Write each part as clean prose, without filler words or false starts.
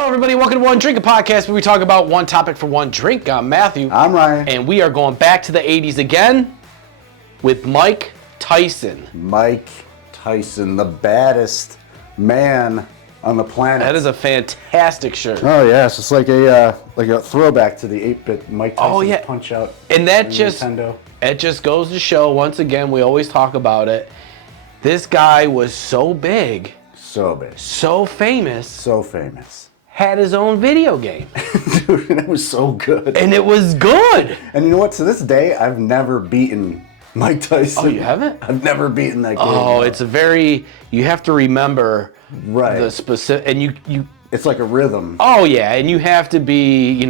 Hello, everybody. Welcome to One Drink, a podcast where we talk about one topic for one drink. I'm Matthew. I'm Ryan. And we are going back to the 80s again with Mike Tyson. Mike Tyson, the baddest man on the planet. That is a fantastic shirt. Oh, yeah. It's just like a throwback to the 8-bit Mike Tyson Punch-Out. And that Nintendo. It just goes to show, once again, we always talk about it. This guy was so big. So big. So famous. So famous. Had his own video game. Dude, and it was so good. And it was good. And you know what? To this day, I've never beaten Mike Tyson. Oh, you haven't? I've never beaten that game. Oh, it's a very, you have to remember the specific, and you. It's like a rhythm. Oh, yeah, and you have to be,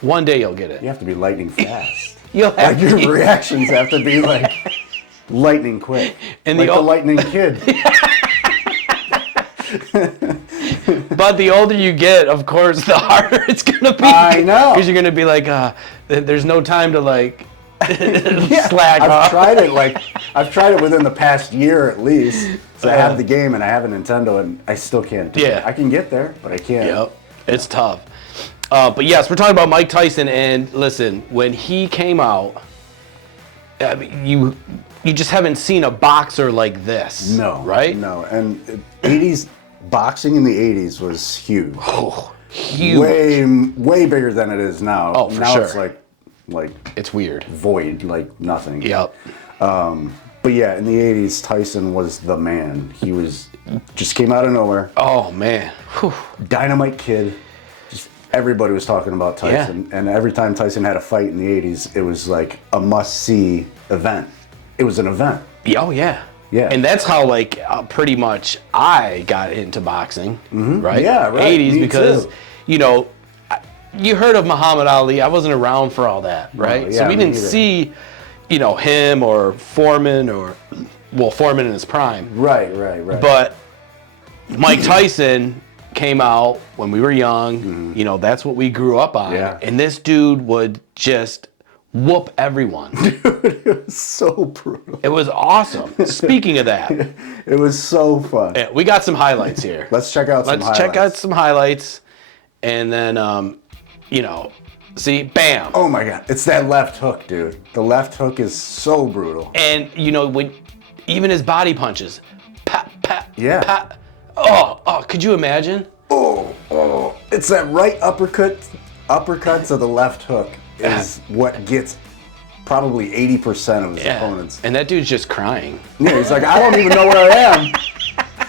one day you'll get it. You have to be lightning fast. You'll have your reactions have to be like lightning quick. And like the lightning kid. But the older you get, of course, the harder it's gonna be. I know. Because you're gonna be like, there's no time to slack off. I've tried it within the past year at least. So I have the game and I have a Nintendo and I still can't do it. I can get there, but I can't. Yep, it's tough. But yes, we're talking about Mike Tyson, and listen, when he came out, you just haven't seen a boxer like this. No. Right? No. And 80s boxing in the 80s was huge. Oh, huge. Way bigger than it is now. Oh, for now sure. It's like it's weird. Void, like nothing. Yep. But yeah, in the 80s, Tyson was the man. He just came out of nowhere. Oh, man. Whew. Dynamite kid. Just everybody was talking about Tyson. Yeah. And every time Tyson had a fight in the 80s, it was like a must-see event. It was an event. Oh, yeah. Yeah. And that's how, pretty much I got into boxing, right? Yeah, right. 80s, Me because, too. You heard of Muhammad Ali. I wasn't around for all that, right? Yeah, so we didn't see, him or Foreman Foreman in his prime. Right. But Mike Tyson came out when we were young. That's what we grew up on. Yeah. And this dude would just whoop everyone. Dude, it was so brutal. It was awesome. Speaking of that. It was so fun. Yeah, we got some highlights here. Let's check out some highlights. And then, see, bam. Oh my God, it's that left hook, dude. The left hook is so brutal. And, when even his body punches, pat, pat, yeah. pat. Oh, could you imagine? Oh. It's that right uppercut to the left hook is what gets probably 80% of his opponents. And that dude's just crying. Yeah, he's like, I don't even know where I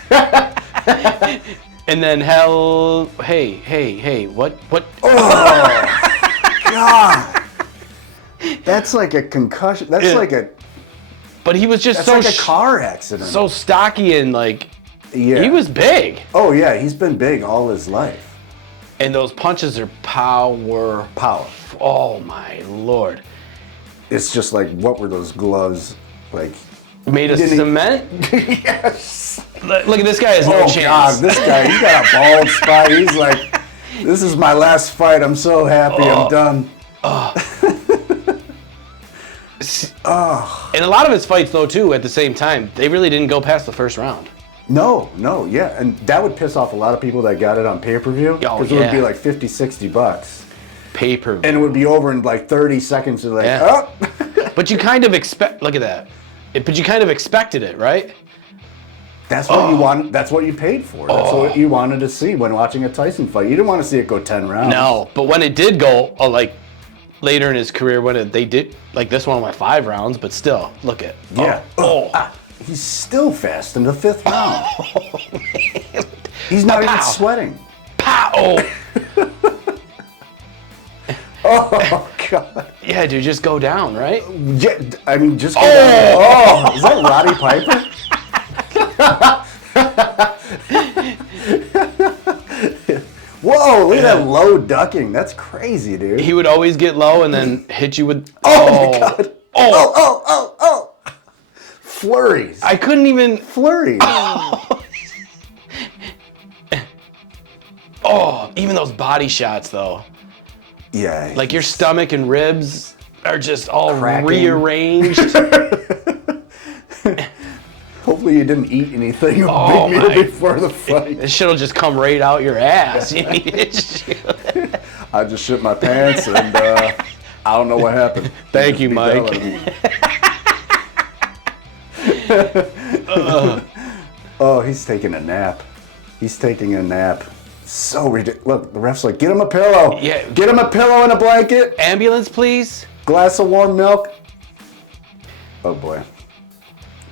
am. And then hey, what? Oh, God. That's like a concussion. That's like a... But he was just like a car accident. So stocky and he was big. Oh, yeah, he's been big all his life. And those punches are power. Oh, my Lord. It's just like, what were those gloves like? Made of cement? Yes. Look at this guy has no chance. Oh, God, this guy, he's got a bald spot. He's like, this is my last fight. I'm so happy. I'm done. And a lot of his fights, though, too, at the same time, they really didn't go past the first round. No, yeah. And that would piss off a lot of people that got it on pay-per-view. Because it would be like $50, $60. Pay-per-view. And it would be over in like 30 seconds. You're like, oh. But you kind of look at that. But you kind of expected it, right? That's what you want. That's what you paid for. That's what you wanted to see when watching a Tyson fight. You didn't want to see it go 10 rounds. No, but when it did go, later in his career, they did, this one went 5 rounds, but still, look at. Yeah. He's still fast in the 5th round. Oh, man. He's not even sweating. Pow! Oh, God. Yeah, dude, just go down, right? Yeah, I mean, just go down. Oh, is that Roddy Piper? Whoa, look at that low ducking. That's crazy, dude. He would always get low and then hit you with... Oh, my God. Oh. Flurries. I couldn't even... Flurries. Even those body shots, though. Yeah. Like your stomach and ribs are just all cracking. rearranged. Hopefully Hopefully you didn't eat anything a Oh, big meal my. before the fight. This shit'll just come right out your ass. I just shit my pants and I don't know what happened. Thank you, Mike. Oh, he's taking a nap. He's taking a nap. So ridiculous. Look, the ref's like, get him a pillow. Yeah. Get him a pillow and a blanket. Ambulance, please. Glass of warm milk. Oh, boy.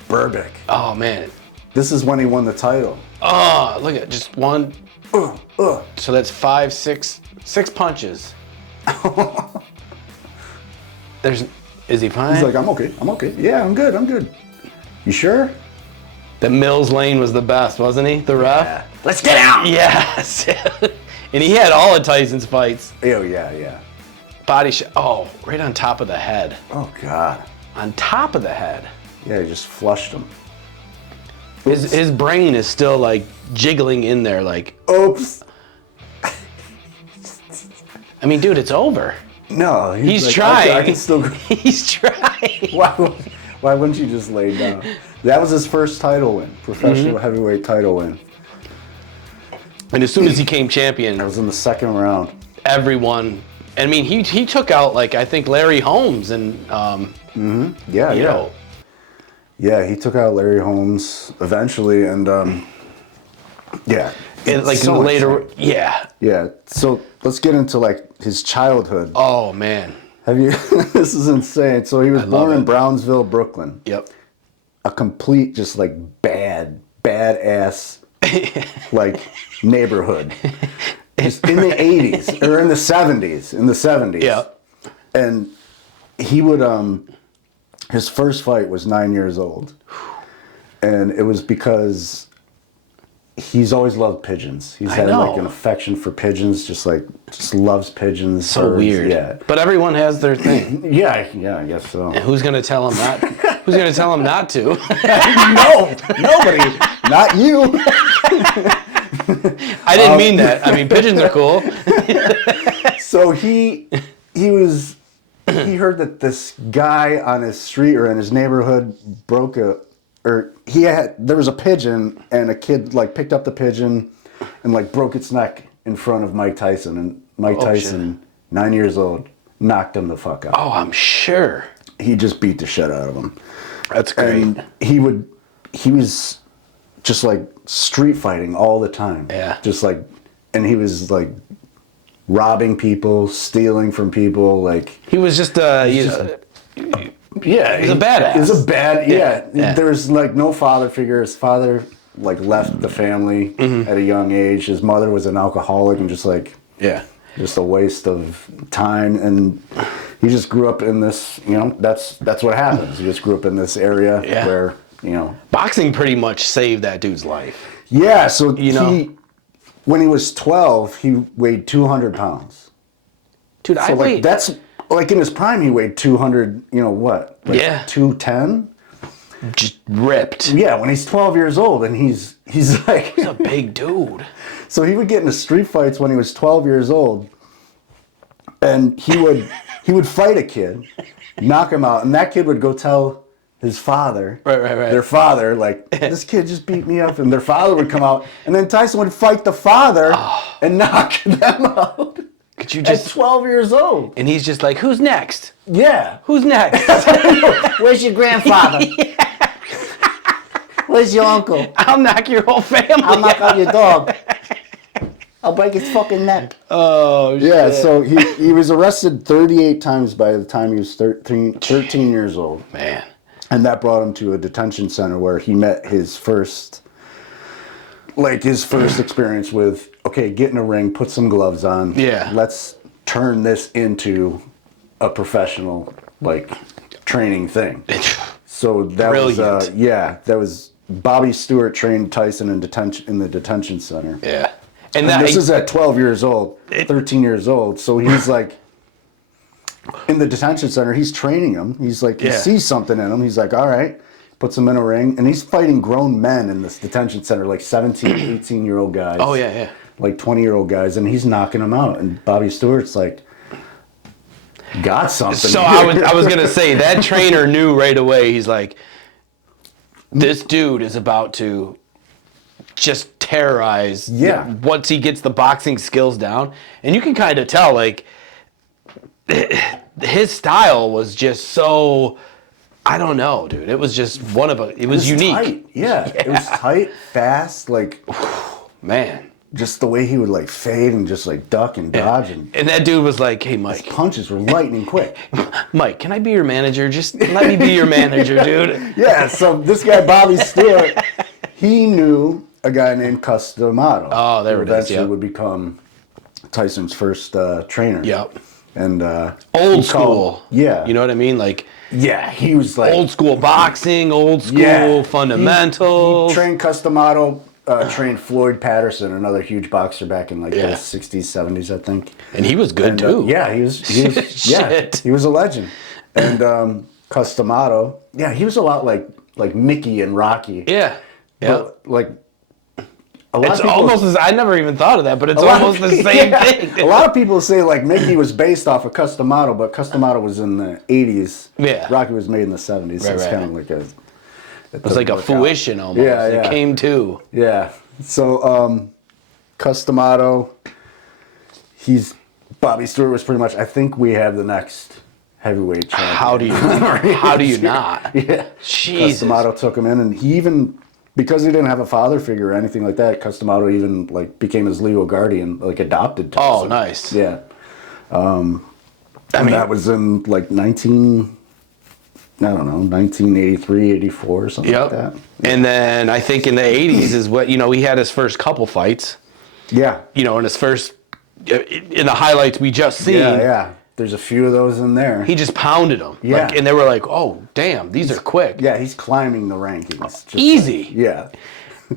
Burbick. Oh, man. This is when he won the title. Oh, look at just one. So that's 5, 6 punches. Is he fine? He's like, I'm okay. Yeah, I'm good. You sure? The Mills Lane was the best, wasn't he? The ref? Yeah. Let's get out! Yes. And he had all of Tyson's fights. Oh, yeah. Body shot. Oh, right on top of the head. Oh, God. On top of the head. Yeah, he just flushed him. His brain is still like jiggling in there like, oops. I mean, dude, it's over. No. He's like, trying. I can still... He's trying. Why wouldn't you just lay down? That was his first title win, professional heavyweight title win. And as soon as he came champion, That was in the second round. everyone. I mean, he took out like I think Larry Holmes and Yeah, you know. Yeah, he took out Larry Holmes eventually, and yeah. And like so much later, fun. yeah. Yeah. So let's get into like his childhood. Oh man. Have you? This is insane. So he was born in it. Brownsville, Brooklyn. Yep. A complete, just like badass, like neighborhood. Just in the 80s or in the 70s. In the 70s. Yeah. And he would his first fight was 9 years old. And it was because he's always loved pigeons. He's had like an affection for pigeons, just loves pigeons. So birds. weird. Yeah. But everyone has their thing. Yeah, I guess so. And who's gonna tell him not? Who's gonna tell him not to? No, nobody. Not you. I didn't mean that. I mean, pigeons are cool. So he heard that this guy on his street or in his neighborhood there was a pigeon and a kid like picked up the pigeon and like broke its neck in front of Mike Tyson, and Mike Tyson, 9 years old, knocked him the fuck out. Oh, I'm sure. He just beat the shit out of him. That's great. And he was just like street fighting all the time. Yeah. Just like, and he was like robbing people, stealing from people, like. He was just yeah, he's a badass. He's a Yeah. There was like no father figure. His father like left the family at a young age. His mother was an alcoholic and just like just a waste of time. And he just grew up in this. That's what happens. He just grew up in this area where boxing pretty much saved that dude's life. Yeah. So when he was 12, he weighed 200 pounds. Dude, So like that's. Like in his prime, he weighed 200, what? Like 210? Just ripped. Yeah, when he's 12 years old and he's like... He's a big dude. So he would get into street fights when he was 12 years old, and he would fight a kid, knock him out, and that kid would go tell his father, right. their father, like, this kid just beat me up, and their father would come out, and then Tyson would fight the father and knock them out. Could you just... At 12 years old. And he's just like, who's next? Yeah. Who's next? Where's your grandfather? Where's your uncle? I'll knock your whole family I'll knock out your dog. I'll break its fucking neck. Oh, shit. Yeah, so he was arrested 38 times by the time he was 13 years old. Man. And that brought him to a detention center where he met his first experience with, okay, get in a ring, put some gloves on. Yeah. Let's turn this into a professional, training thing. So that was, that was Bobby Stewart trained Tyson in the detention center. Yeah. And this is at 12 years old, 13 years old. So he's like, in the detention center, he's training him. He's like, he sees something in him. He's like, all right, puts him in a ring. And he's fighting grown men in this detention center, like 17, 18-year-old guys. Oh, yeah. Like 20-year-old guys. And he's knocking them out. And Bobby Stewart's like, got something. So I was going to say, that trainer knew right away. He's like, this dude is about to just terrorize. Yeah. Once he gets the boxing skills down, and you can kind of tell, like, his style was just so, I don't know, dude. It was just it was unique. Tight. Yeah. It was tight, fast, like, man. Just the way he would like fade and just like duck and dodge. And that dude was like, hey, his Mike. punches were lightning quick. Mike, can I be your manager? Just let me be your manager, dude. Yeah, so this guy, Bobby Stewart, he knew a guy named Cus D'Amato. Oh, there it is, eventually would become Tyson's first trainer. Yep. And old school. Yeah. You know what I mean? Like, yeah, he was like old school boxing, old school fundamentals. He trained Cus D'Amato, trained Floyd Patterson, another huge boxer back in like the 60s, 70s, I think. And he was good too. Yeah, he was he was a legend. And Cus D'Amato, he was a lot like Mickey and Rocky. Yeah. Yeah. Like a lot it's of people, almost as I never even thought of that, but it's almost the same thing. A lot of people say like Mickey was based off of Cus D'Amato, but Cus D'Amato was in the 80s. Yeah. Rocky was made in the 70s. So it's kind of like it was like a fruition almost. Yeah, It came to. Yeah. So Cus D'Amato, Bobby Stewart was pretty much, I think we have the next heavyweight champion. How do you not? Yeah. Jesus. Cus D'Amato took him in, and he even, because he didn't have a father figure or anything like that, Cus D'Amato even like became his legal guardian, like adopted Tyson. Oh, nice. Yeah. That was in like 1983, 84 or something like that. And then I think in the 80s is what, he had his first couple fights. Yeah. In his first, in the highlights we just seen. Yeah. There's a few of those in there. He just pounded them. Yeah. And they were like, oh, damn, these are quick. Yeah, he's climbing the rankings. Just easy. Like, yeah.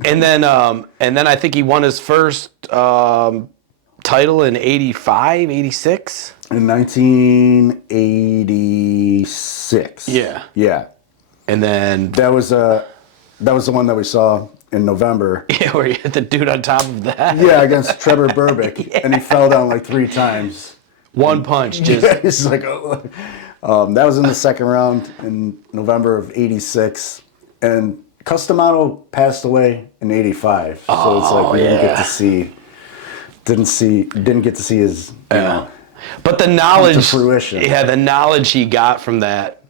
And then I think he won his first title in 85, 86. In 1986. Yeah. Yeah. And then That was the one that we saw in November. yeah, where you hit the dude on top of that. Yeah, against Trevor Berbick, and he fell down like 3 times. One punch, just It's like that was in the second round in November of '86, and Cus D'Amato passed away in '85. So it's like we didn't get to see his But the knowledge, to fruition. Yeah, the knowledge he got from that,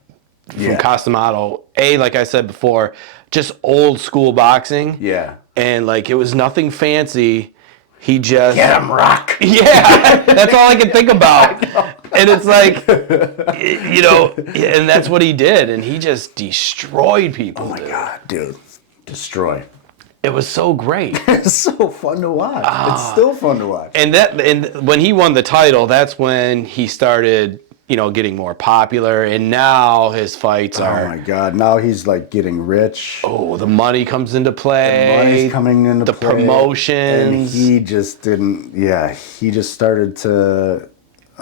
from Cus D'Amato, like I said before, just old school boxing. Yeah. And like it was nothing fancy. He just Get him, Rock. Yeah, that's all I can think about. And it's like, and that's what he did, and he just destroyed people. Oh my God, dude, destroy. It was so great. It's so fun to watch. It's still fun to watch. And when he won the title, that's when he started, getting more popular. And now his fights are. Oh my God! Now he's like getting rich. Oh, the money comes into play. The money's coming into the play. Promotions. And he just didn't. Yeah, he just started to.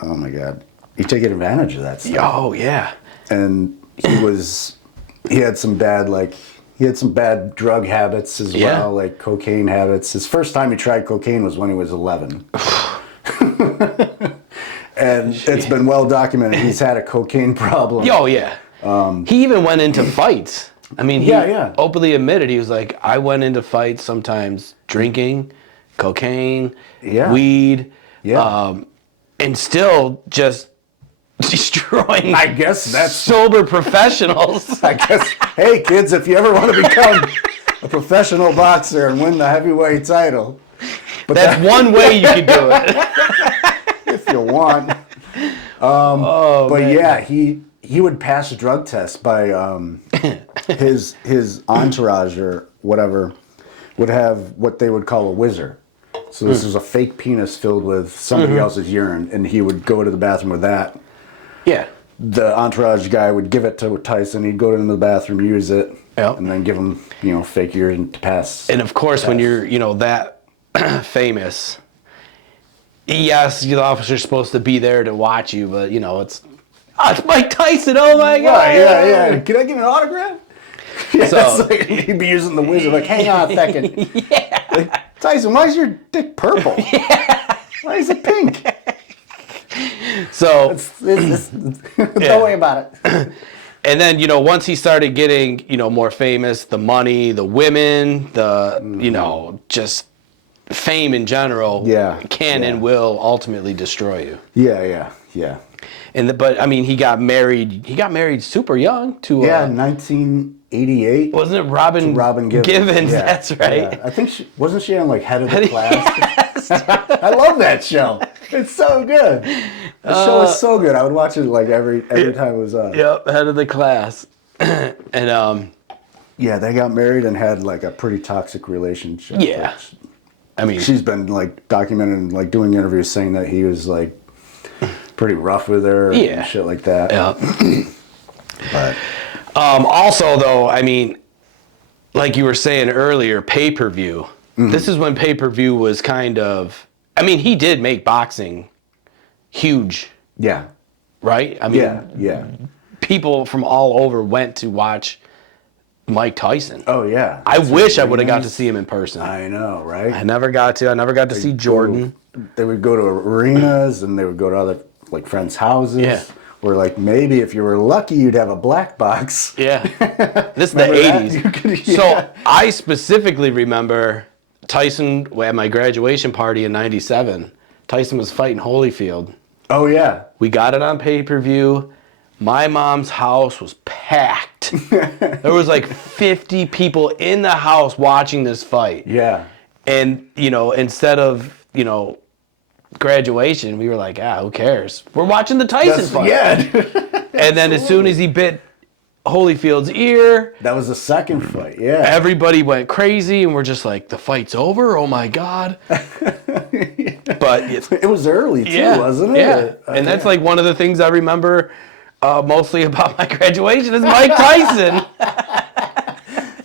Oh my God! He taking advantage of that stuff. Oh yeah. And he had some bad drug habits as well, like cocaine habits. His first time he tried cocaine was when he was 11. And it's been well documented. He's had a cocaine problem. Oh, yeah. He even went into fights. I mean, he openly admitted, he was like, I went into fights sometimes drinking, cocaine, weed, and still just destroying I guess that's sober professionals. I guess, hey kids, if you ever want to become a professional boxer and win the heavyweight title. But that's one way you could do it. If you want. But man. Yeah, he would pass a drug test by his entourage or whatever would have what they would call a whizzer. So this is a fake penis filled with somebody else's urine, and he would go to the bathroom with that. Yeah. The entourage guy would give it to Tyson. He'd go into the bathroom, use it, and then give him, fake urine to pass. And of course, when you're, that famous, yes, the officer's supposed to be there to watch you, but it's Mike Tyson. Oh my God! Yeah. Can I get an autograph? Yeah, so like, he'd be using the whizzer. Like, hang on a second. Yeah. Like, Tyson, why is your dick purple? Yeah. Why is it pink? So don't worry about it. And then, once he started getting, more famous, the money, the women, the, just fame in general, can and will ultimately destroy you. Yeah. But I mean, he got married super young to 1988. Wasn't it Robin Givens? Yeah, that's right. Yeah. I think wasn't she on like Head of the Class? I love that show. It's so good. The show is so good. I would watch it like every time it was on. Yep, Head of the Class. And yeah, they got married and had like a pretty toxic relationship. Yeah. I mean, she's been like documented and like doing interviews saying that he was like pretty rough with her and shit like that. Yeah. But also though, I mean, like you were saying earlier, pay-per-view. This is when pay-per-view was kind of, I mean, he did make boxing huge. Yeah. Right? I mean, yeah. People from all over went to watch Mike Tyson. Oh yeah. I wish I would have got to see him in person. I know, right? I never got to see Jordan. They would go to arenas and they would go to other like friends' houses. Yeah. Where like maybe if you were lucky you'd have a black box. Yeah. This is the 80s. So I specifically remember Tyson at my graduation party in '97. Tyson was fighting Holyfield. Oh yeah. We got it on pay-per-view. My mom's house was packed. There was like 50 people in the house watching this fight. Yeah. And, instead of, graduation, we were like, who cares? We're watching the Tyson fight. Yeah. And then as soon as he bit Holyfield's ear. That was the second fight, yeah. Everybody went crazy and we're just like, the fight's over? Oh my God. But it was early too, wasn't it? Yeah. And that's like one of the things I remember mostly about my graduation is Mike Tyson.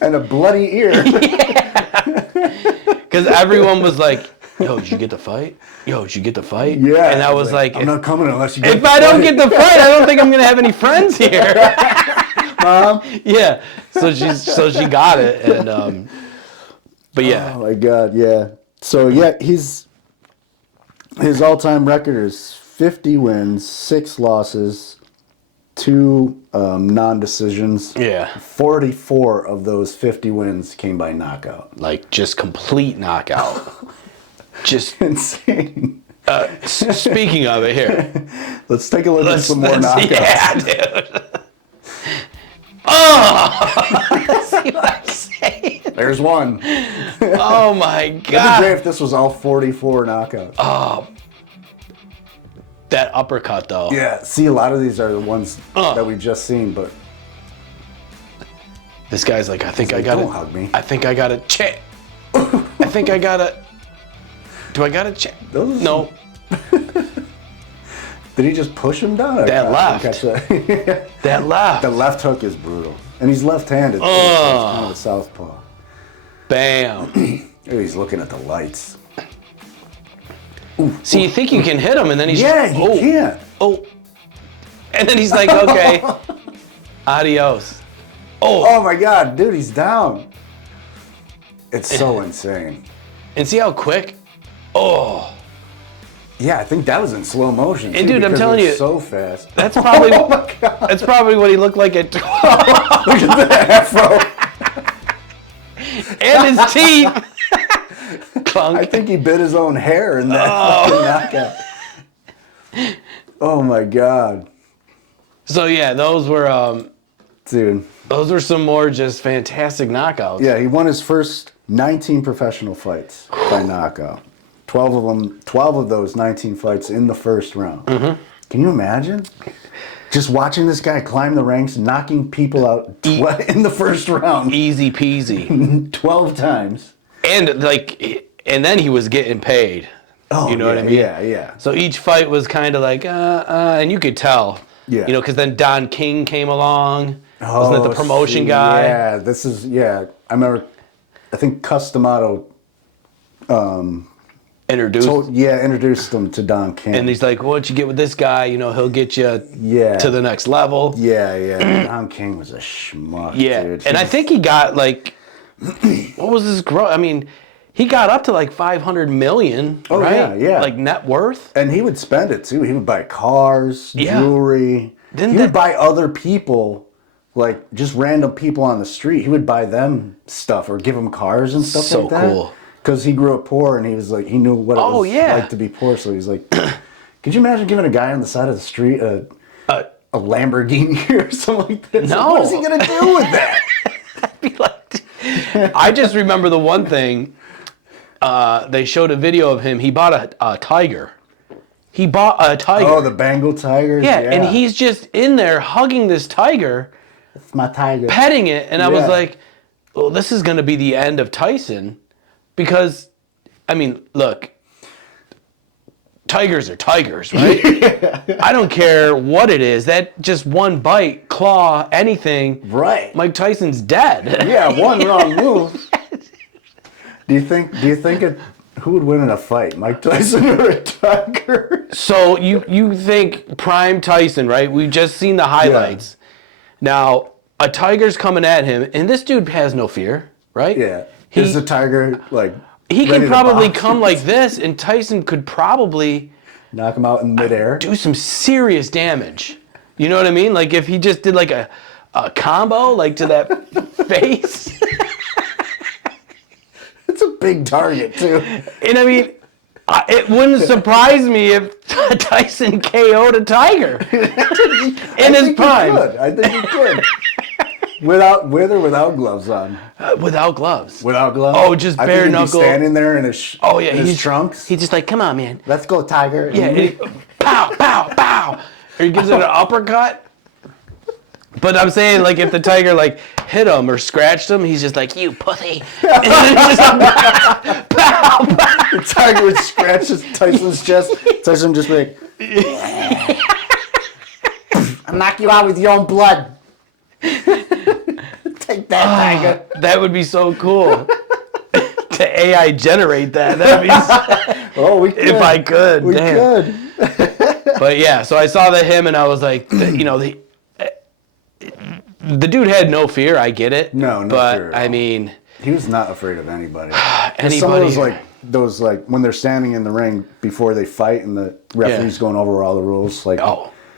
And a bloody ear. Because everyone was like, yo, did you get the fight? Yo, did you get the fight? Yeah. And I was like, I'm not coming unless you get the fight. If I don't get the fight, I don't think I'm going to have any friends here. Mom? Yeah. So she got it. And, but yeah. Oh my God, yeah. So yeah, his all-time record is 50 wins, 6 losses, 2 non-decisions. Yeah. 44 of those 50 wins came by knockout. Like just complete knockout. Just insane. Speaking of it, here. Let's take a look at some more knockouts. Yeah, dude. Oh! See what I'm saying? There's one. Oh my God. It'd be great if this was all 44 knockouts. Oh. That uppercut, though. Yeah. See, a lot of these are the ones that we just seen, but. This guy's like, I think I got it. Don't hug me. I think I got a check. I think I got a. Do I got a check? No. Did he just push him down? That left. That left. The left hook is brutal. And he's left-handed. So it's kind of a southpaw. Bam. He's looking at the lights. See, you think you can hit him, and then he's you can't. Oh. And then he's like, okay. Adios. Oh my God, dude, he's down. It's so insane. And see how quick? Oh. Yeah, I think that was in slow motion. And dude, I'm telling you, so fast. That's probably that's probably what he looked like at 12. Look at the afro. And his teeth. Clunk. I think he bit his own hair in that fucking knockout. Oh my God. So yeah, those were dude. Those were some more just fantastic knockouts. Yeah, he won his first 19 professional fights by knockout. 12 of those 19 fights in the first round. Mm-hmm. Can you imagine? Just watching this guy climb the ranks, knocking people out in the first round. Easy peasy. 12 times. And then he was getting paid. Oh, you know what I mean? Yeah. So each fight was kind of like, and you could tell. Yeah. Because then Don King came along. Wasn't it the promotion guy? Yeah, I remember, I think Customato introduced him to Don King. And he's like, once you get with this guy, he'll get you to the next level. Yeah. Don King was a schmuck, dude. And I think he got what was his growth? I mean, he got up to like 500 million, right? Yeah. Like net worth. And he would spend it too. He would buy cars, jewelry. He would buy other people like just random people on the street. He would buy them stuff or give them cars and stuff like that. So cool. Because he grew up poor and he was like, he knew what it was like to be poor. So he's like, could you imagine giving a guy on the side of the street a Lamborghini or something like that? No. Like, what is he going to do with that? I'd be like, I just remember the one thing. They showed a video of him. He bought a tiger. He bought a tiger. Oh, the Bengal tigers? Yeah, and he's just in there hugging this tiger. That's my tiger. Petting it. And I was like, well, this is going to be the end of Tyson. Because, I mean, look, tigers are tigers, right? I don't care what it is. That just one bite, claw, anything. Right. Mike Tyson's dead. Yeah, one wrong move. Do you think who would win in a fight, Mike Tyson or a tiger? So you think prime Tyson, right? We've just seen the highlights. Yeah. Now, a tiger's coming at him, and this dude has no fear, right? Yeah. Is the tiger, like, he can probably come like this, and Tyson could probably knock him out in midair. Do some serious damage. You know what I mean? Like, if he just did, like, a combo, like, to that face. It's a big target, too. And I mean, it wouldn't surprise me if Tyson KO'd a tiger in his prime. I think he could. With or without gloves on? Without gloves. Without gloves? Oh, just bare knuckle. Standing there in his his trunks. He's just like, come on, man. Let's go, tiger. Yeah. Pow, pow, pow. Or he gives it an uppercut. But I'm saying, like, if the tiger, like, hit him or scratched him, he's just like, you pussy. And then he's just like, pow, pow. The tiger would scratch Tyson's chest. Tyson just be like, I'll knock you out with your own blood. Take that, tiger. That would be so cool. To AI generate that. That'd be so, we could. If I could. We could. But yeah, so I saw him and I was like, you know, the dude had no fear. I get it. No but fear. I mean, he was not afraid of anybody. Some of those when they're standing in the ring before they fight and the referee's going over all the rules, like,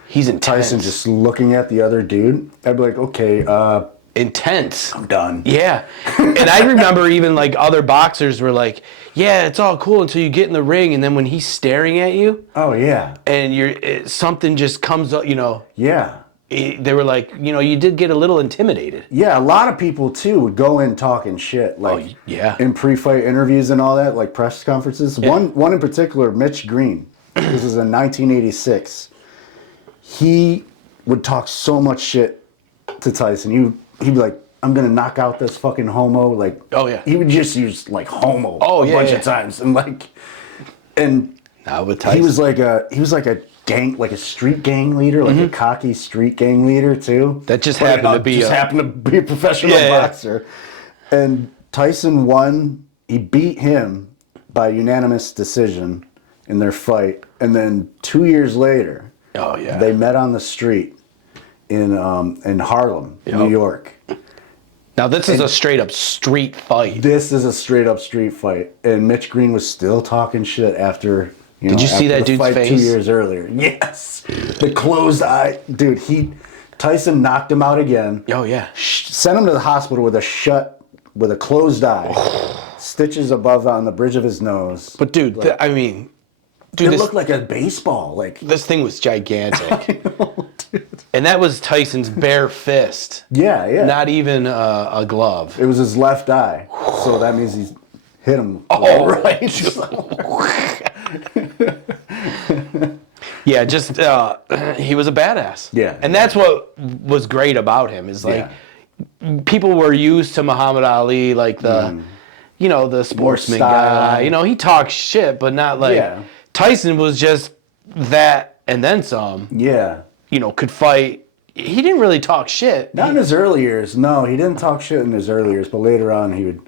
he's intense. Tyson just looking at the other dude. I'd be like, okay, intense. I'm done. Yeah. And I remember even like other boxers were like, yeah, it's all cool until you get in the ring, and then when he's staring at you. Oh yeah. And something just comes up, you know. Yeah. They were like, you know, you did get a little intimidated. Yeah, a lot of people too would go in talking shit, like in pre-fight interviews and all that, like press conferences. Yeah. One in particular, Mitch Green. This was in 1986. He would talk so much shit to Tyson. He'd be like, I'm gonna knock out this fucking homo. Like, he would just use like homo a bunch of times, and now with Tyson, he was like a gang, like a street gang leader, like a cocky street gang leader too. That just happened to be a professional boxer. And Tyson won. He beat him by unanimous decision in their fight, and then 2 years later, they met on the street in Harlem, New York. Now this is a straight up street fight. This is a straight up street fight, and Mitch Green was still talking shit after. Did you see that dude's face 2 years earlier? Yes, the closed eye, dude. Tyson knocked him out again. Oh yeah, sent him to the hospital with a closed eye, stitches above on the bridge of his nose. But dude, it looked like a baseball. Like this thing was gigantic. I know, dude. And that was Tyson's bare fist. Yeah. Not even a glove. It was his left eye, so that means he's hit him. Right. Yeah, just he was a badass. Yeah. And that's what was great about him is like people were used to Muhammad Ali, like the the sportsman guy. You know, he talks shit, but not like Tyson was just that and then some. Yeah. You know, could fight. He didn't really talk shit. Not in his early years. No, he didn't talk shit in his early years, but later on he would.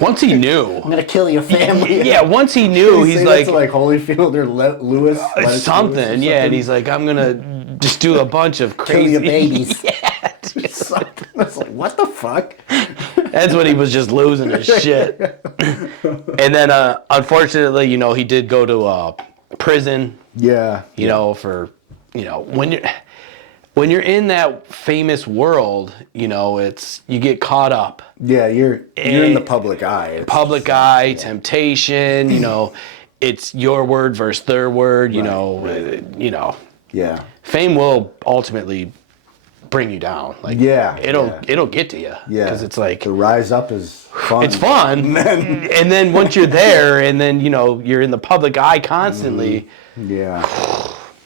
Once he knew. I'm going to kill your family. Yeah, once he knew, he's like. To like Holyfield or Lewis. Something, yeah. And he's like, I'm going to just do a bunch of crazy. Kill your babies. Yeah. Something. It's like, what the fuck? That's when he was just losing his shit. And then, unfortunately, you know, he did go to prison. Yeah. You know, for, you know, when you're. when you're in that famous world, you know, you get caught up. Yeah, you're in the public eye. Temptation, you know, it's your word versus their word, you know. Yeah. Fame will ultimately bring you down. Like, it'll get to you. Yeah. Because it's like, to rise up is fun. It's fun. And then once you're there, and then, you know, you're in the public eye constantly. Yeah.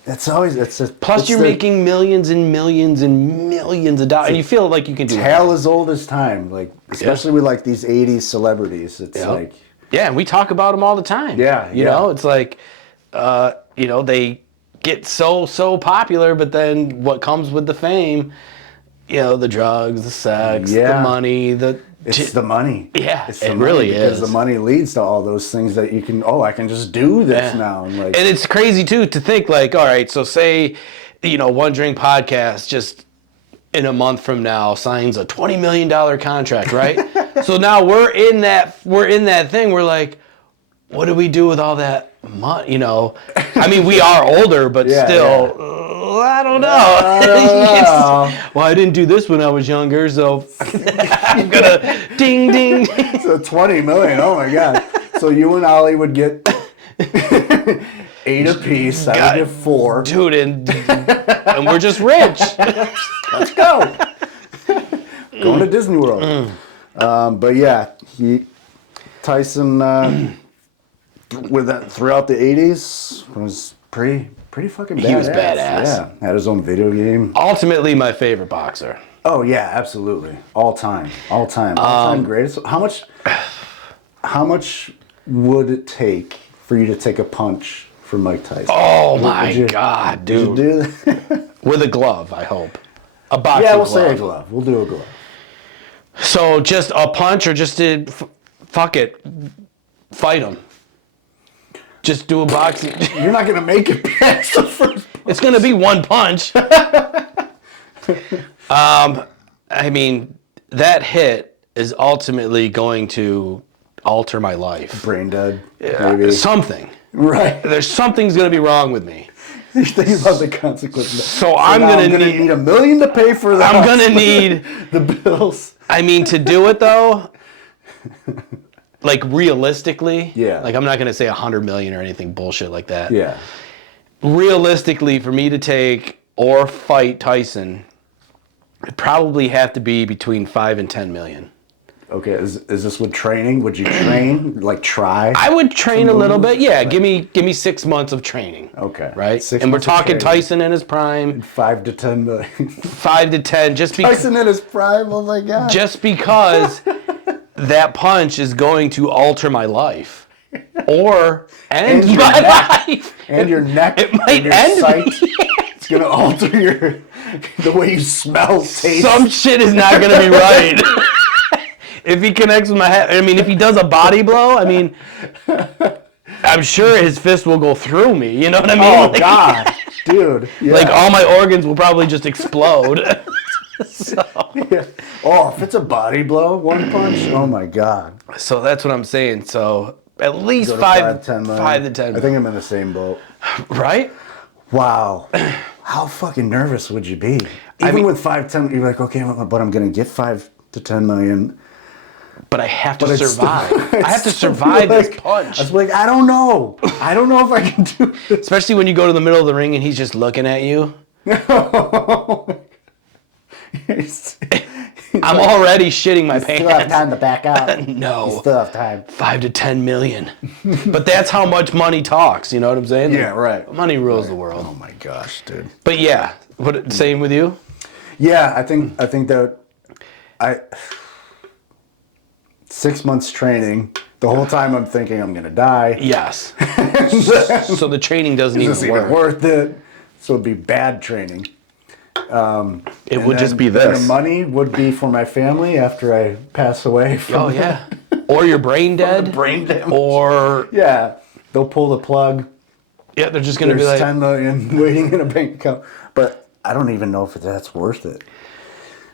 Plus, you're making millions and millions and millions of dollars, and you feel like you can do it. Tale as old as time, like especially with like these '80s celebrities. It's like and we talk about them all the time. Yeah, you know, it's like, you know, they get so popular, but then what comes with the fame? You know, the drugs, the sex, the money, It's the money. Yeah, it's the it money really because is. the money leads to all those things that you can. Oh, I can just do this now, and like. And it's crazy too to think like, all right, so say, you know, One Drink Podcast just in a month from now signs a $20 million contract, right? So now we're in that thing. We're like, what do we do with all that money? You know, I mean, we are older, but still. I don't know. Well, I didn't do this when I was younger, so I'm gonna ding ding. So $20 million. Oh my god. So you and Ollie would get 8 apiece. I would get 4. Dude, and we're just rich. Let's go. Going to Disney World. But yeah, Tyson with that throughout the '80s was pretty fucking badass. He was badass. Yeah, had his own video game. Ultimately, my favorite boxer. Oh yeah, absolutely. All time greatest. How much would it take for you to take a punch from Mike Tyson? Oh my God, dude! Would you do that? With a glove, I hope. A boxing glove. say a glove. We'll do a glove. So just a punch, or just to fuck it, fight him. Just do a boxing. You're not gonna make it past the first. It's gonna be one punch. I mean, that hit is ultimately going to alter my life. Brain dead. Maybe something. Right. There's something's gonna be wrong with me. You're thinking about the consequences. So I'm gonna need $1 million to pay for that. I'm gonna need the bills. I mean, to do it though. Like realistically, like I'm not gonna say 100 million or anything bullshit like that. Yeah. Realistically, for me to take or fight Tyson, it'd probably have to be between 5 and 10 million. Okay, is this with training? Would you train? Like try? I would train a little bit. Yeah, like, give me 6 months of training. Okay. Right? And we're talking Tyson in his prime. 5 to 10 million. 5 to 10, just because Tyson in his prime. Oh my God. Just because. That punch is going to alter my life, or end my life, and your neck. It might and your end sight. It's gonna alter the way you smell, taste. Some shit is not gonna be right. If he connects with my head, I mean, if he does a body blow, I mean, I'm sure his fist will go through me. You know what I mean? Oh God, dude! Yeah. Like all my organs will probably just explode. So. Yeah. Oh, if it's a body blow, one punch, oh my God. So that's what I'm saying. So at least 5 to 10 million. I think I'm in the same boat. Right? Wow. How fucking nervous would you be? Even with 5, 10, you're like, okay, but I'm going to get 5 to 10 million. But I have to survive. I have to survive this punch. I was like, I don't know. I don't know if I can do this. Especially when you go to the middle of the ring and he's just looking at you. I'm already shitting my pants. You still have time to back out. No. You still have time. 5 to 10 million. But that's how much money talks, you know what I'm saying? Yeah, right. Money rules the world. Oh my gosh, dude. But yeah, same with you? Yeah, I think that 6 months training, the whole time I'm thinking I'm going to die. Yes. So the training doesn't even work. Even worth it? So it'd be bad training. It would just be this. The money would be for my family after I pass away. Oh, yeah. Or you're brain dead. Brain damage. Or... Yeah. They'll pull the plug. Yeah, they're just going to be like... 10 million waiting in a bank account. But I don't even know if that's worth it.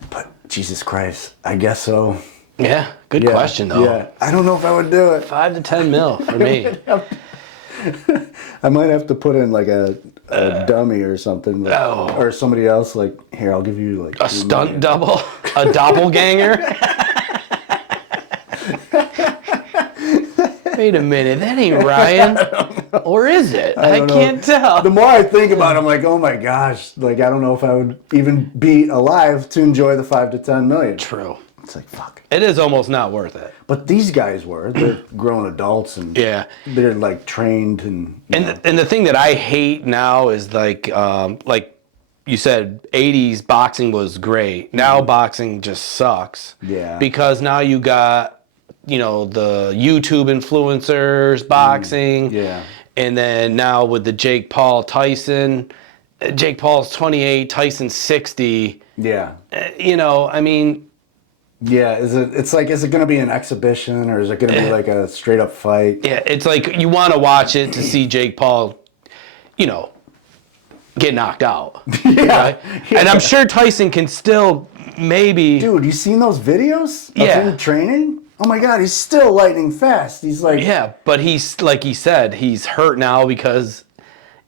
But Jesus Christ, I guess so. Yeah, good question, though. Yeah, I don't know if I would do it. 5 to 10 mil for me. I might have to put in like a a dummy or something, like, or somebody else, like, here, I'll give you like a stunt double, a doppelganger. Wait a minute, that ain't Ryan. Or is it? I can't tell. The more I think about it, I'm like, oh my gosh, like I don't know if I would even be alive to enjoy the 5 to 10 million. True. It's like, fuck. It is almost not worth it. But these guys were. They're grown adults and they're like trained and the thing that I hate now is like you said, 80s boxing was great. Now boxing just sucks. Yeah. Because now you got, the YouTube influencers boxing. Yeah. And then now with the Jake Paul Tyson, Jake Paul's 28, Tyson's 60. Yeah. I mean. Yeah, is it going to be an exhibition or is it going to be like a straight up fight? Yeah, it's like you want to watch it to see Jake Paul, get knocked out. Right? And I'm sure Tyson can still maybe. Dude, you seen those videos of him training? Oh my God, he's still lightning fast. He's like. Yeah, but he's, like he said, he's hurt now because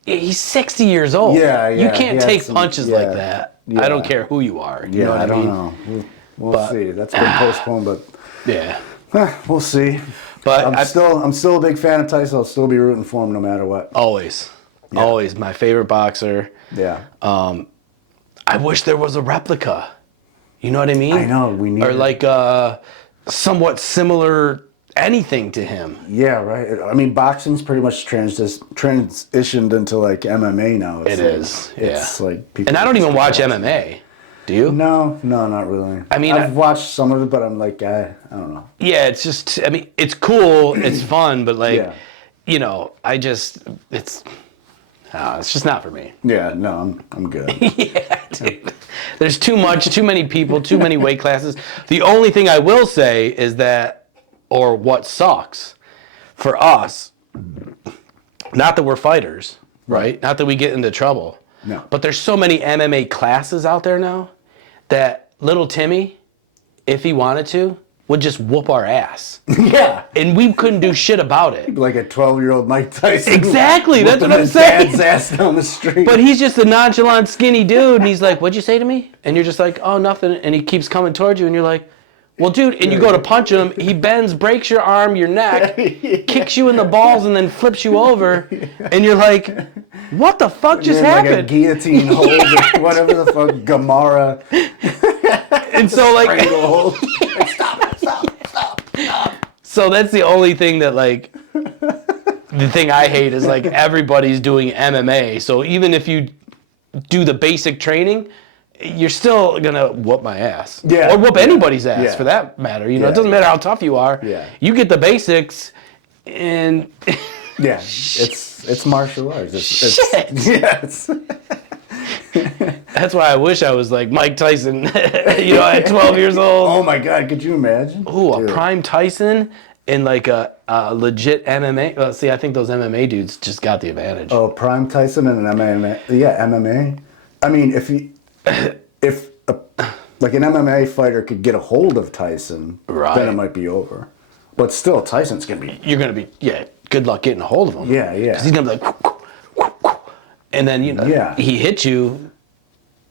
he's 60 years old. Yeah. You can't take punches like that. Yeah. I don't care who you are. You know what I mean? don't know. We'll see. That's been postponed, but we'll see. But I'm still a big fan of Tyson. I'll still be rooting for him no matter what. Always my favorite boxer. Yeah. I wish there was a replica. You know what I mean? I know we need. Or like somewhat similar anything to him. Yeah, right. I mean, boxing's pretty much transitioned into like MMA now. It's like people. And I don't even watch MMA. Do you? No, not really. I mean, I've watched some of it, but I'm like, I don't know. Yeah, it's just, I mean, it's cool, it's fun, but like, it's just not for me. Yeah, no, I'm good. Yeah, dude. There's too many people, too many weight classes. The only thing I will say is that, or what sucks for us, not that we're fighters, right? Not that we get into trouble. No. But there's so many MMA classes out there now that little Timmy, if he wanted to, would just whoop our ass. Yeah. And we couldn't do shit about it. Like a 12-year-old Mike Tyson. Exactly. That's what I'm saying. Dad's ass down the street. But he's just a nonchalant, skinny dude. And he's like, what'd you say to me? And you're just like, oh, nothing. And he keeps coming towards you. And you're like, well, dude, and you go to punch him, he bends, breaks your arm, your neck, kicks you in the balls, and then flips you over, and you're like, what the fuck just happened? Like a guillotine hold, or whatever the fuck, Gamara. And so, like, stop. So that's the only thing that, like, the thing I hate is, like, everybody's doing MMA, so even if you do the basic training, you're still gonna whoop my ass, or whoop anybody's ass for that matter. It doesn't matter how tough you are. Yeah. You get the basics, and it's martial arts. Shit. Yes. That's why I wish I was like Mike Tyson. At 12 years old. Oh my God, could you imagine? Ooh, a prime Tyson in like a legit MMA. Well, see, I think those MMA dudes just got the advantage. Oh, prime Tyson and an MMA. Yeah, MMA. I mean, if like an MMA fighter could get a hold of Tyson, then it might be over. But still, Tyson's gonna be. You're gonna be good luck getting a hold of him. Yeah. Because he's gonna be like, and then he hits you.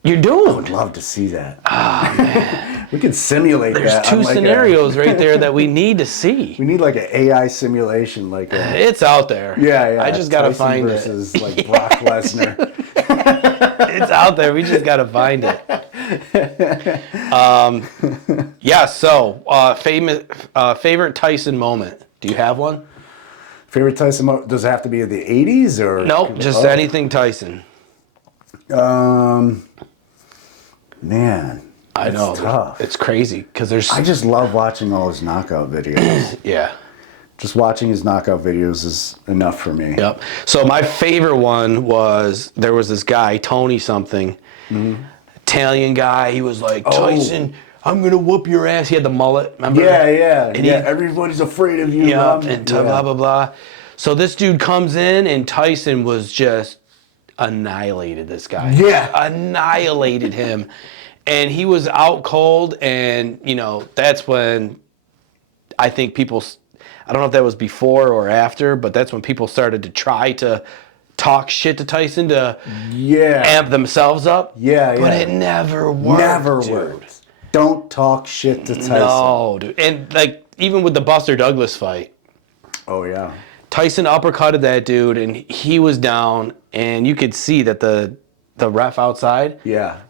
You're doomed. I would love to see that. Oh man, we could simulate There's that. There's two scenarios right there that we need to see. We need like an AI simulation, it's out there. Yeah. I just gotta Tyson find versus, it. Like Brock Lesnar. It's out there. We just gotta find it. So favorite Tyson moment. Do you have one? Favorite Tyson moment? Does it have to be of the 80s or? Nope, just anything Tyson. Man, I know. Tough. It's crazy because I just love watching all his knockout videos. Yeah. Just watching his knockout videos is enough for me. Yep. So my favorite one was there was this guy Tony something, Italian guy. He was like, Tyson, I'm gonna whoop your ass. He had the mullet. Remember? Yeah. And everybody's afraid of you. Yeah. And blah blah blah. So this dude comes in and Tyson was just annihilated this guy. Yeah. Annihilated him. And he was out cold, and that's when I think people, I don't know if that was before or after, but that's when people started to try to talk shit to Tyson to amp themselves up. Yeah, but it never worked. Never worked. Don't talk shit to Tyson. No, dude. And like even with the Buster Douglas fight. Oh yeah. Tyson uppercutted that dude, and he was down, and you could see that the ref outside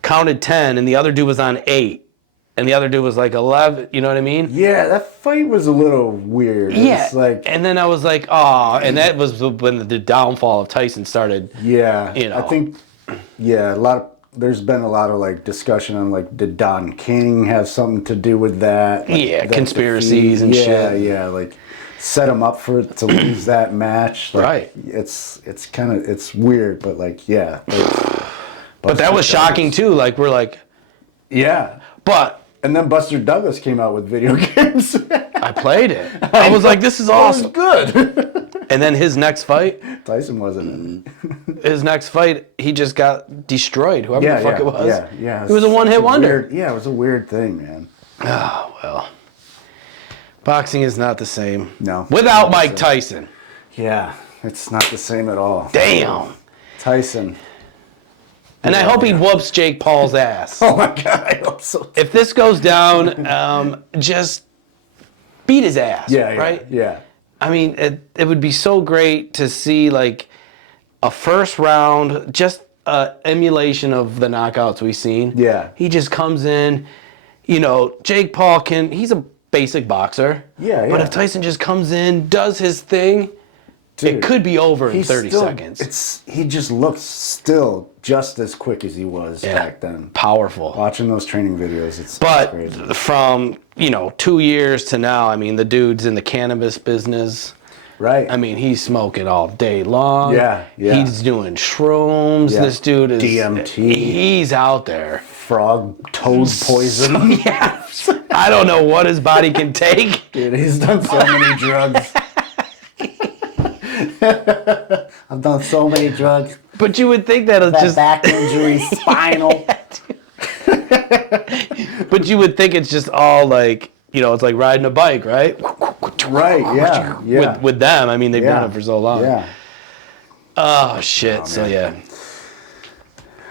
counted 10, and the other dude was on 8. And the other dude was like 11, you know what I mean? Yeah, that fight was a little weird. Yeah, like, and then I was like, oh, and that was when the downfall of Tyson started. Yeah, you know. I think, there's been a lot of like discussion on like, did Don King have something to do with that? Like, that conspiracies and shit. Yeah, like set him up to lose that match. Like, right. It's weird, but like, yeah. But that was shocking too. Like we're like, yeah, but. And then Buster Douglas came out with video games. I played it. I was like, this is awesome. It was good. And then his next fight. Tyson wasn't in it. His next fight, he just got destroyed, whoever the fuck it was. Yeah. It was a one-hit wonder. It was a weird thing, man. Oh, well. Boxing is not the same. No. Without Mike Tyson. Yeah, it's not the same at all. Damn. Tyson. And I hope he whoops Jake Paul's ass. Oh my God, I hope so. If this goes down, just beat his ass, right? Yeah. I mean, it would be so great to see like a first round, just emulation of the knockouts we've seen. Yeah. He just comes in, Jake Paul he's a basic boxer. Yeah. But if Tyson just comes in, does his thing, dude, it could be over in 30 seconds. He just looks still just as quick as he was back then. Powerful. Watching those training videos, it's crazy. From 2 years to now, I mean, the dude's in the cannabis business. Right. I mean, he's smoking all day long. Yeah. He's doing shrooms. Yeah. This dude is DMT. He's out there. Frog toad poison. Yeah. I don't know what his body can take. Dude, he's done so many drugs. I've done so many drugs. But you would think that it's just back injury, spinal. But you would think it's just all like, it's like riding a bike, right? Right, yeah. With them, I mean, they've done it for so long. Yeah. Oh shit. So yeah.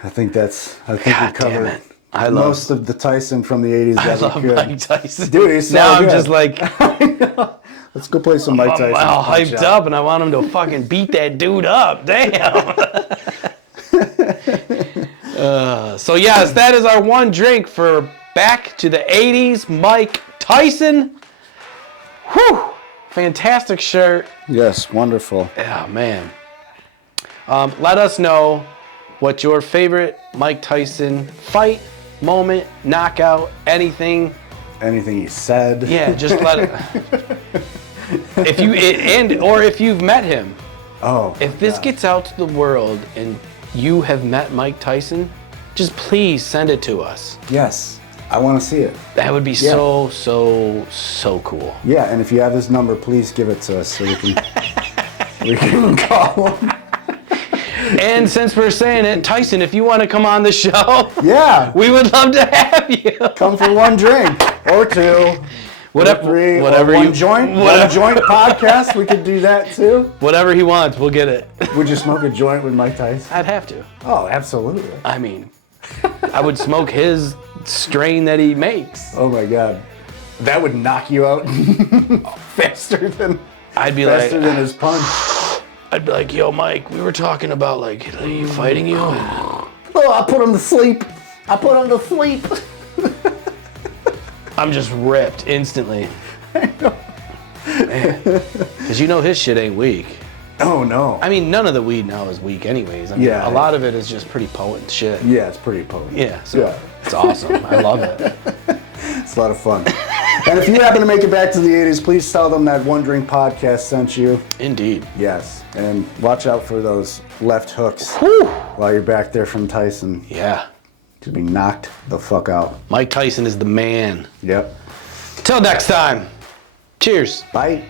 I think we covered most of the Tyson from the 80s. I love Mike Tyson. Dude, he's so now good. I'm just like, let's go play some Mike Tyson. I'm all hyped up, and I want him to fucking beat that dude up. Damn. So yes, that is our one drink for back to the 80s. Mike Tyson. Whew. Fantastic shirt. Yes, wonderful. Oh man. Let us know what your favorite Mike Tyson fight, moment, knockout, anything he said. Yeah, just let it. If you've met him. Oh. If this gets out to the world and you have met Mike Tyson, just please send it to us. Yes, I want to see it. That would be so cool. Yeah, and if you have his number, please give it to us so we can call him. And since we're saying it, Tyson, if you want to come on the show, we would love to have you. Come for one drink or two. Whatever, or three, whatever or one joint, one joint podcast. We could do that too. Whatever he wants, we'll get it. Would you smoke a joint with Mike Tyson? I'd have to. Oh, absolutely. I mean, I would smoke his strain that he makes. Oh my God, that would knock you out faster than his punch. I'd be like, yo, Mike, we were talking about like fighting you. Oh, I put him to sleep. I'm just ripped instantly. I know. Because his shit ain't weak. Oh, no. I mean, none of the weed now is weak anyways. I mean, a lot of it is just pretty potent shit. Yeah, it's pretty potent. Yeah, so it's awesome. I love it. It's a lot of fun. And if you happen to make it back to the 80s, please tell them that One Drink Podcast sent you. Indeed. Yes. And watch out for those left hooks while you're back there from Tyson. Yeah. To be knocked the fuck out. Mike Tyson is the man. Yep. Till next time. Cheers. Bye.